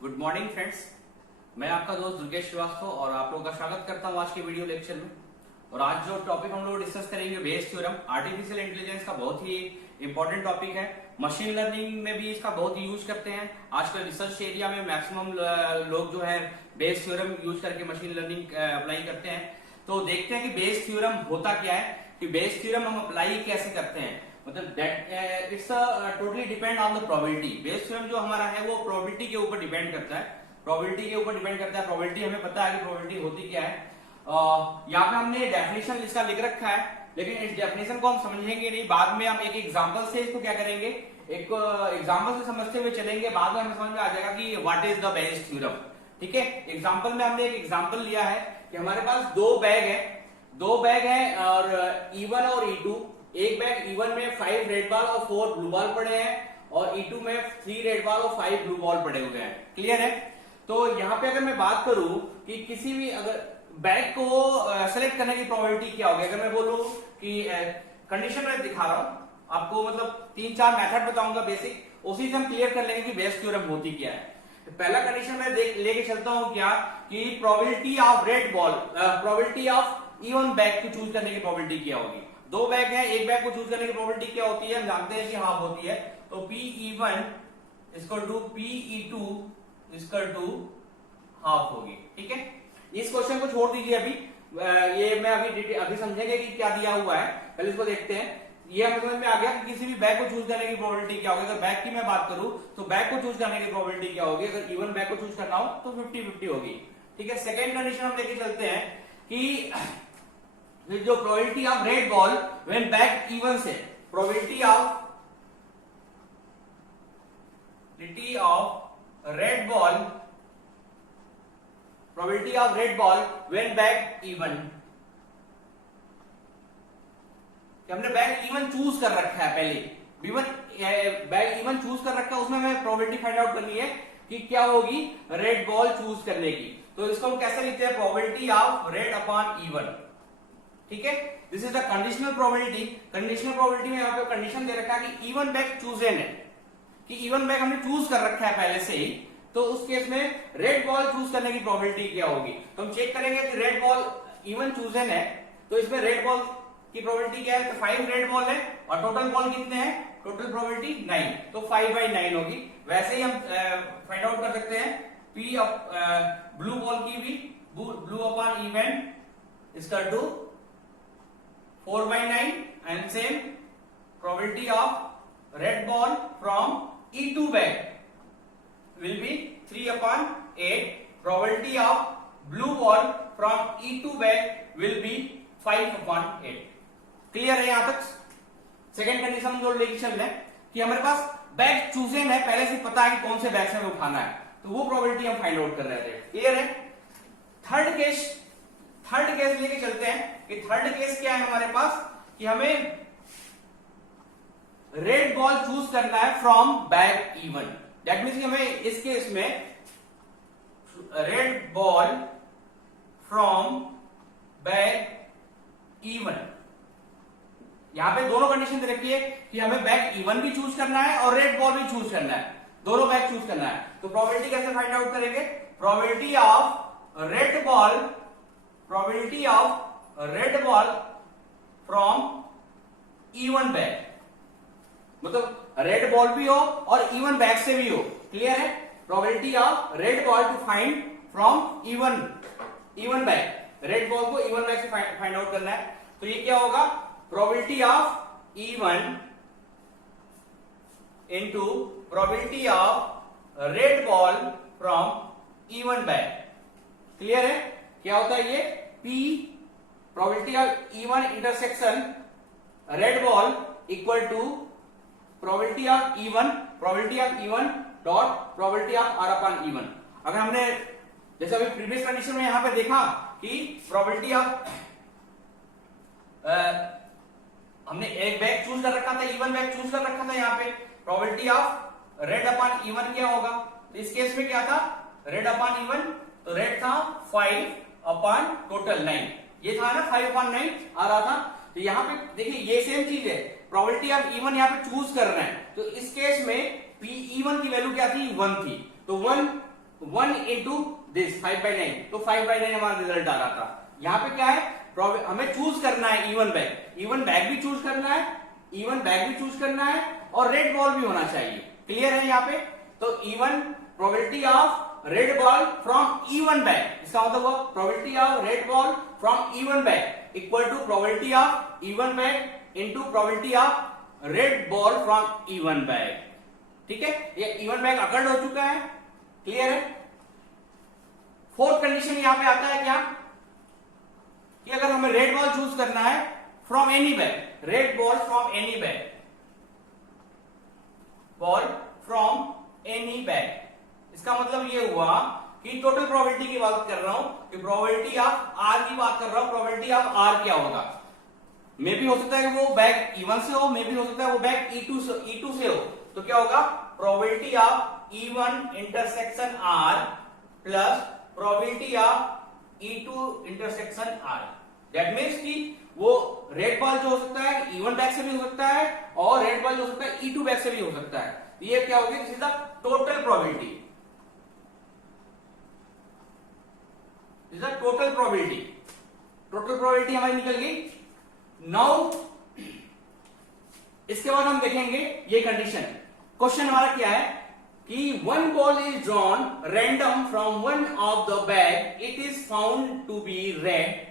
Good morning friends. मैं आपका दोस्त दुर्गेश श्रीवास्तव और आप लोगों का स्वागत करता हूं आज के वीडियो लेक्चर में। और आज जो टॉपिक हम लोग डिस्कस करेंगे बेस थ्योरम, आर्टिफिशियल इंटेलिजेंस का बहुत ही इंपॉर्टेंट टॉपिक है। मशीन लर्निंग में भी इसका बहुत यूज करते हैं। आजकल रिसर्च एरिया में मैक्सिमम लोग जो है बेस थ्योरम यूज करके मशीन लर्निंग अप्लाई करते हैं। तो देखते हैं कि बेस थ्योरम होता क्या है, कि बेस थ्योरम हम अप्लाई कैसे करते हैं। मतलब that it's totally depend on the probability. Bayes theorem जो हमारा है वो प्रोबेबिलिटी के ऊपर डिपेंड करता है। प्रोबेबिलिटी के ऊपर डिपेंड करता है। प्रोबेबिलिटी हमें पता है कि प्रोबेबिलिटी होती क्या है। यहाँ पे हमने डेफिनेशन इसका लिख रखा है, लेकिन इस डेफिनेशन को हम समझेंगे नहीं। बाद में हम एक एग्जांपल से इसको क्या करेंगे, एक एग्जांपल से समझते हुए चलेंगे। बाद में हमें समझ में आ जाएगा कि what is the Bayes theorem. ठीक है, एग्जांपल में हमने एक एग्जांपल लिया है कि हमारे पास दो बैग है और E1 और E2। एक बैग E1 में 5 रेड बॉल और 4 ब्लू बॉल पड़े हैं और E2 में 3 रेड बॉल और 5 ब्लू बॉल पड़े हुए हैं। क्लियर है। तो यहाँ पे अगर मैं बात करूं कि किसी भी अगर बैग को सेलेक्ट करने की प्रोबेबिलिटी क्या होगी, अगर मैं बोलूं कि कंडीशन में दिखा रहा हूं आपको, मतलब 3-4 मेथड बताऊंगा बेसिक, उसी से हम क्लियर कर लेंगे कि बेस थ्योरम होती क्या है। तो पहला कंडीशन में लेके चलता हूं क्या, कि probability of red ball, probability of E one bag को चूज करने की प्रोबेबिलिटी क्या होगी। दो बैग है, एक बैग को चूज करने की प्रोबेबिलिटी क्या होती है, हम जानते हैं कि हाफ होती है। तो Pe1 equal to Pe2 equal to half होगी। ठीक है, इस क्वेश्चन को छोड़ दीजिए अभी, ये मैं अभी समझेंगे कि क्या दिया हुआ है। पहले इसको देखते हैं। ये हमें समझ में आ गया कि किसी भी बैग को चूज करने की प्रोबेबिलिटी क्या होगी। अगर बैग की मैं बात करूं तो बैग को चूज करने की प्रोबेबिलिटी क्या होगी, अगर इवन बैग को चूज करना हो तो 50-50 होगी। ठीक है, सेकेंड कंडीशन हम लेके चलते हैं कि जो probability of red ball when bag even से, probability of red ball, probability of red ball when bag even. हमने बैग इवन चूज कर रखा है, पहले बैग इवन चूज कर रखा है, उसमें हमें प्रोबेबिलिटी फाइंड आउट करनी है कि क्या होगी रेड बॉल चूज करने की। तो इसको हम कैसे लिखते हैं, probability of red upon even. ठीक है, this is the conditional probability. Conditional probability में यहाँ पे कंडीशन दे रखा है कि इवन बैग चूजन है, कि इवन बैग हमने चूज कर रखा है पहले से ही। तो उस केस में रेड बॉल चूज करने की प्रोबेबिलिटी क्या होगी। तो हम चेक करेंगे कि रेड बॉल इवन चूजन है, तो इसमें रेड बॉल की प्रोबेबिलिटी क्या है, तो 5 रेड बॉल है और टोटल बॉल कितने हैं, टोटल प्रोबेबिलिटी 9, तो 5/9 होगी। वैसे ही हम फाइंड आउट कर सकते हैं P ऑफ ब्लू बॉल की भी, blue upon E one equal to 4/9 and same probability of red ball from E2 bag will be 3/8. Probability of blue ball from E2 bag will be 5/8. Clear है यहां तक। Second condition जो लेके चल रहे हैं कि हमारे पास बैग चूजन है, पहले से पता है कि कौन से बैग से हमें उठाना है, तो वो प्रोबेबिलिटी हम फाइंड आउट कर रहे थे। क्लियर है। थर्ड केस लेके चलते हैं कि थर्ड केस क्या है हमारे पास, कि हमें रेड बॉल चूज करना है from bag even. That means कि हमें इस केस में red ball from bag even, यहां पे दोनों कंडीशन दे रखी है कि हमें बैग इवन भी चूज करना है और रेड बॉल भी चूज करना है, दोनों बैग चूज करना है। तो प्रोबेबिलिटी कैसे फाइंड आउट करेंगे, probability of red ball from E one bag, मतलब रेड बॉल भी हो और इवन बैग से भी हो। क्लियर है। Probability of red ball to find from E one bag, red ball को इवन बैग से फाइंड आउट करना है। तो ये क्या होगा, probability of E one into probability of red ball from E one bag. Clear है। क्या होता है ये, P probability of E one intersection red ball equal to probability of E one dot probability of R upon E one. अगर हमने जैसे अभी प्रीवियस कंडीशन में यहां पे देखा कि प्रोबेबिलिटी ऑफ हमने एक बैग चूज कर रखा था, इवन बैग चूज कर रखा था, यहाँ पे probability of red upon even क्या होगा, तो इस केस में क्या था, रेड अपॉन इवन, तो रेड था 5 अपॉन टोटल 9, ये था ना 5/9 आ रहा था। तो यहाँ पे देखिए ये सेम चीज है, प्रोबेबिलिटी ऑफ इवन यहाँ पे चूज कर रहे हैं। तो इस केस में P इवन की वैल्यू क्या थी, 1 थी, तो 1 1 इंटू दिस 5/9, तो 5/9 हमारा रिजल्ट आ रहा था। यहाँ पे क्या है, हमें चूज करना है इवन बैग भी चूज करना है, और रेड बॉल भी होना चाहिए। क्लियर है यहाँ पे? तो E one probability of red ball from E one bag, इसका मतलब probability of red ball from E one bag equal to probability of E one bag into probability of red ball from E one bag. ठीक है, ये इवन बैग अकर्ड हो चुका है। Clear है? Fourth condition यहां पे आता है क्या, कि अगर हमें रेड बॉल चूज करना है from any bag, red ball from any bag, ball from any bag, इसका मतलब ये हुआ कि टोटल प्रोबेबिलिटी की बात कर रहा हूं, कि प्रोबेबिलिटी ऑफ आर की बात कर रहा हूं। प्रोबेबिलिटी ऑफ आर क्या होगा, मे भी हो सकता है वो बैग E1 से हो, मे भी हो सकता है वो बैग E2 से हो। तो क्या होगा, probability of E1 intersection R plus probability of E2 intersection R। That means कि वो रेड बॉल जो हो सकता है E1 बैग से भी हो सकता है, और रेड बॉल जो हो सकता है E2 बैग से भी हो सकता है। ये क्या होगी, this is the total probability, this is the total probability. Total probability हमारी निकल गई। नाउ इसके बाद हम देखेंगे ये कंडीशन। क्वेश्चन हमारा क्या है कि one ball is drawn random from one of the bag, it is found to be red,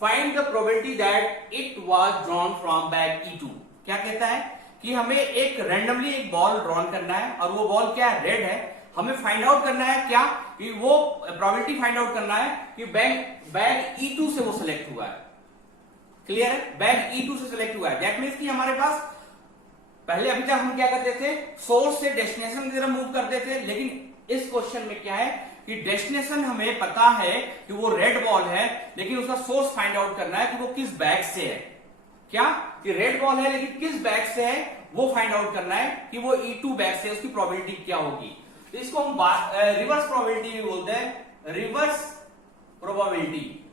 find the probability that it was drawn from bag E2। क्या कहता है कि हमें एक रैंडमली एक बॉल ड्रॉन करना है, और वो बॉल क्या है, रेड है। हमें फाइंड आउट करना है क्या, कि वो प्रोबेबिलिटी फाइंड आउट करना है कि बैग E2 से वो सिलेक्ट हुआ है। क्लियर है, बैग E2 से सिलेक्ट हुआ है। दैट मींस कि हमारे पास पहले अभी तक हम क्या करते थे, सोर्स से डेस्टिनेशन की तरफ मूव करते थे, लेकिन इस क्वेश्चन में क्या है कि डेस्टिनेशन हमें पता है कि वो रेड बॉल है, लेकिन उसका सोर्स फाइंड आउट करना है कि वो किस बैग से है। क्या कि रेड बॉल है, लेकिन किस बैग से है वो फाइंड आउट करना है, कि वो E2 बैग से, उसकी प्रोबेबिलिटी क्या होगी। तो इसको हम रिवर्स प्रोबेबिलिटी भी बोलते हैं, रिवर्स प्रोबेबिलिटी।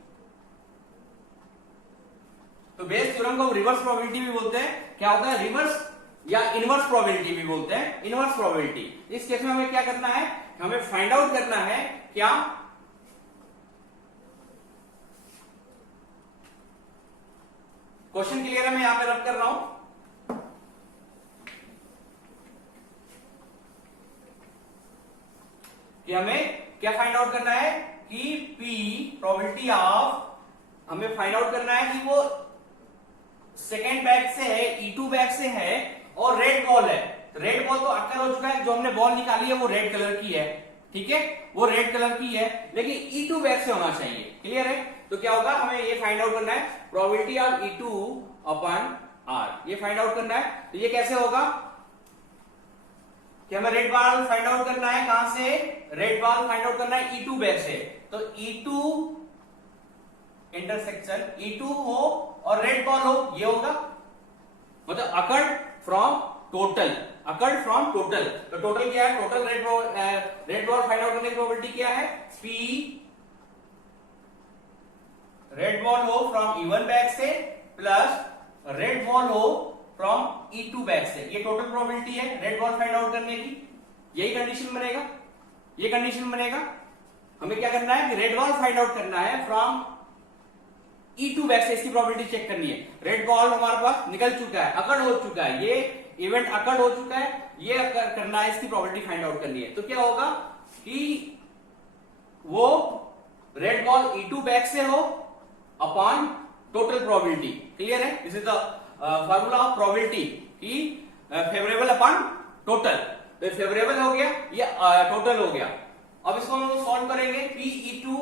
तो बेस थ्योरम को रिवर्स प्रोबेबिलिटी भी बोलते हैं। क्या होता है, रिवर्स या इनवर्स प्रोबेबिलिटी भी बोलते हैं, इनवर्स प्रोबेबिलिटी। इस केस में हमें क्या करना है, हमें फाइंड आउट करना है क्या, क्वेश्चन क्लियर है, मैं यहां पे रब कर रहा हूं कि हमें क्या फाइंड आउट करना है, कि P प्रोबेबिलिटी ऑफ, हमें फाइंड आउट करना है कि वो सेकेंड बैग से है, E2 बैग से है, और रेड बॉल है। रेड बॉल तो अक्कर हो चुका है, जो हमने बॉल निकाली है वो रेड कलर की है। ठीक है, वो रेड कलर की है, लेकिन E2 बैग से होना चाहिए। क्लियर है? तो क्या होगा, हमें ये फाइंड आउट करना है, probability of E2 upon R, ये फाइंड आउट करना है। तो ये कैसे होगा कि हमें रेड बॉल फाइंड आउट करना है, कहां से, रेड बॉल फाइंड आउट करना है E2 बैग से। तो E2 इंटरसेक्शन E2 हो और रेड बॉल हो, ये होगा, मतलब occurred from total, occurred from total. तो टोटल क्या है, total red ball find out करने की प्रोबेबिलिटी क्या है, P रेड बॉल हो फ्रॉम E1 बैग से प्लस रेड बॉल हो फ्रॉम E2 बैग से, ये टोटल प्रोबेबिलिटी है रेड बॉल फाइंड आउट करने की। यही कंडीशन बनेगा, ये कंडीशन बनेगा। हमें क्या करना है कि रेड बॉल फाइंड आउट करना है फ्रॉम E2 बैग से, इसकी प्रोबेबिलिटी चेक करनी है। रेड बॉल हमारे पास निकल चुका है, अकर्ड हो चुका है, ये इवेंट अकर्ड हो चुका है, ये करना है, इसकी प्रोबेबिलिटी फाइंड आउट करनी है। तो क्या होगा कि वो रेड बॉल E2 बैग से हो अपॉन टोटल प्रोबेबिलिटी। क्लियर है? This is the formula of probability की फेवरेबल अपॉन टोटल। तो फेवरेबल हो गया, ये टोटल हो गया। अब इसको हम सॉल्व करेंगे, P E2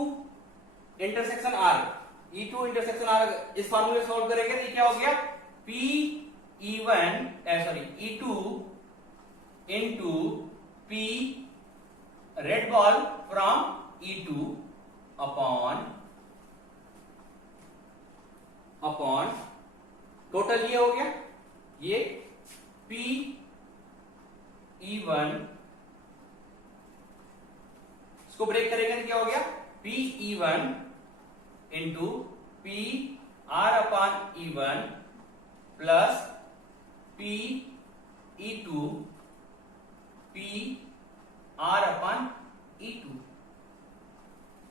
intersection R, E2 intersection R, इस फॉर्मूले सॉल्व करेंगे तो क्या हो गया, P E2 into P red ball from E2 upon total, ये हो गया, ये P E1, इसको ब्रेक करेंगे तो क्या हो गया, P E1 into P R upon E1 plus P E2 P R upon E2.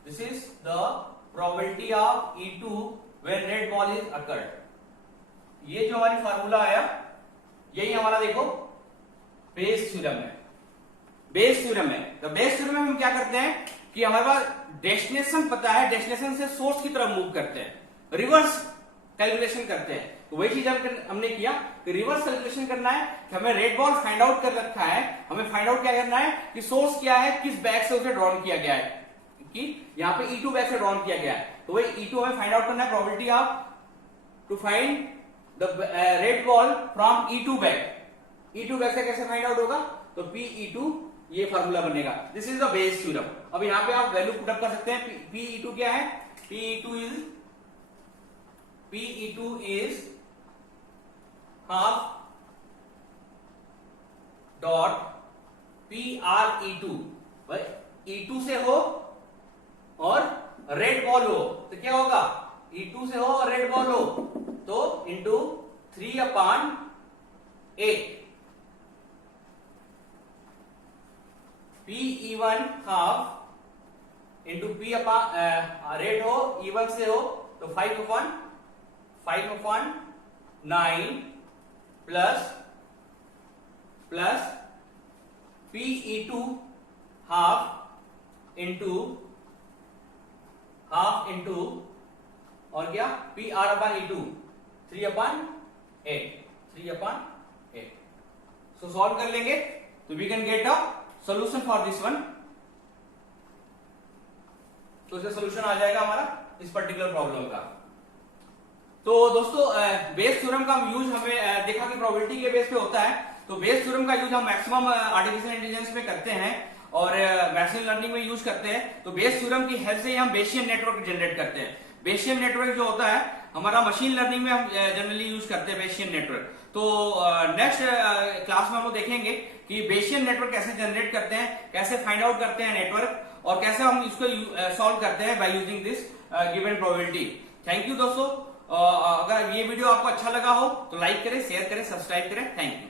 This is the probability of E2 when red ball is occurred. ये जो हमारी फार्मूला आया यही हमारा देखो बेस थ्योरम है। बेस थ्योरम है तो बेस थ्योरम में हम क्या करते हैं कि हमारे पास डेस्टिनेशन पता है, डेस्टिनेशन से सोर्स की तरफ मूव करते हैं, रिवर्स कैलकुलेशन करते हैं। तो वही चीज हमने किया कि रिवर्स कैलकुलेशन करना है कि हमें रेड बॉल फाइंड आउट कर रखा है, हमें फाइंड आउट क्या करना है कि सोर्स क्या है, किस बैग से उसे ड्रॉन किया गया है, कि यहाँ पे E2 बैग से ड्रॉन किया गया है। तो वही E2 हमें फाइंड आउट करना है, probability of to find the red ball from E2 bag. E2 bag से कैसे फाइंड आउट होगा, तो Pe2 ये फार्मूला बनेगा। This is the Bayes theorem. अब यहाँ पे आप वैल्यू पुटअप कर सकते हैं। Pe2 क्या है, Pe2 is half dot PrE2। E2 से हो और रेड बॉल हो तो क्या होगा, E2 से हो और रेड बॉल हो तो into 3/8 Pe1 half into P red हो, E1 से हो तो 5/9 प्लस Pe2 हाफ इंटू और क्या Pr/E2 3/8। सो सॉल्व कर लेंगे तो we can get a solution for this one. तो इसका सॉल्यूशन आ जाएगा हमारा इस पर्टिकुलर प्रॉब्लम का। तो दोस्तों बेस थ्योरम का यूज हमें देखा कि प्रोबेबिलिटी के बेस पे होता है। तो बेस थ्योरम का यूज हम मैक्सिमम आर्टिफिशियल इंटेलिजेंस में करते हैं और मशीन लर्निंग में यूज करते हैं। तो बेस थ्योरम की हेल्प से ही हम बेसियन नेटवर्क जनरेट करते हैं। बेसियन नेटवर्क जो होता है हमारा मशीन लर्निंग में हम जनरली यूज करते हैं बेसियन नेटवर्क। तो नेक्स्ट क्लास में हम लोग देखेंगे कि बेसियन नेटवर्क कैसे जनरेट करते हैं, कैसे फाइंड आउट करते हैं नेटवर्क और कैसे हम इसको सॉल्व करते हैं by using this given probability. Thank you दोस्तों। अगर ये वीडियो आपको अच्छा लगा हो तो लाइक करें, शेयर करें, सब्सक्राइब करें। Thank you.